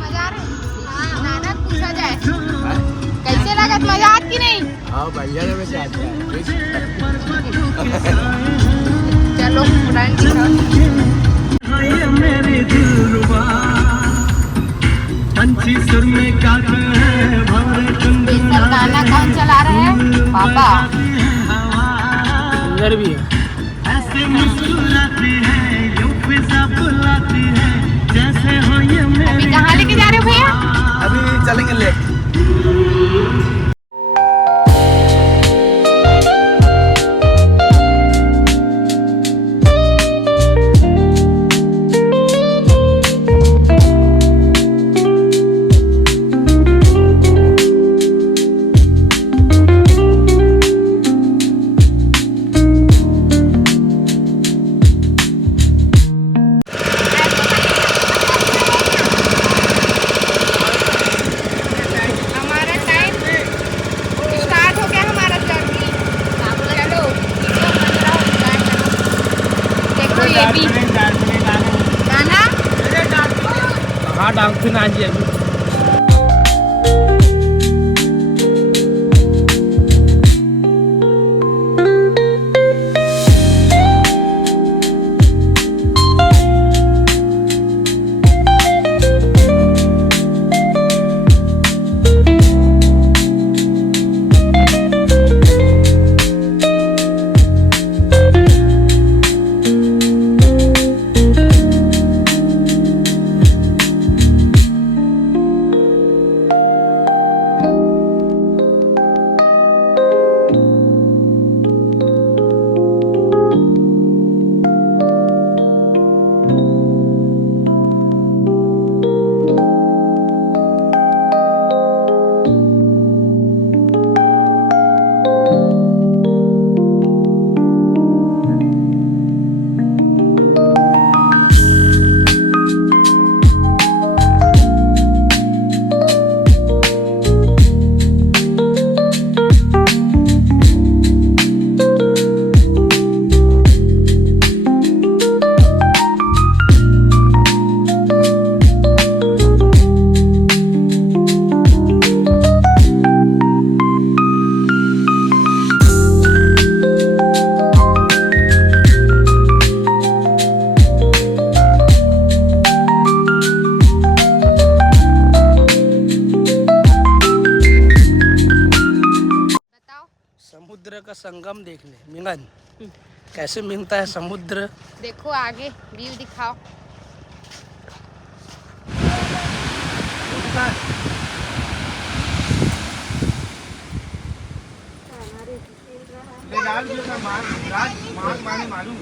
मजा आ रहा है। नाना पूछा जाए कैसे लगा, मजा आती कि नहीं? हाँ भैया ने वैसे आता है। चलो फ्रेंड दिखाओ। स्पेशल गाना कौन चला रहा है? पापा सिंगर भी है। अभी कहाँ लेके जा रहे हो भैया? अभी चलेंगे लेक। गाना हाँ डांस ना जी अभी। समुद्र का संगम देखने मिलन कैसे मिलता है समुद्र। देखो आगे व्यू दिखाओ। मालूम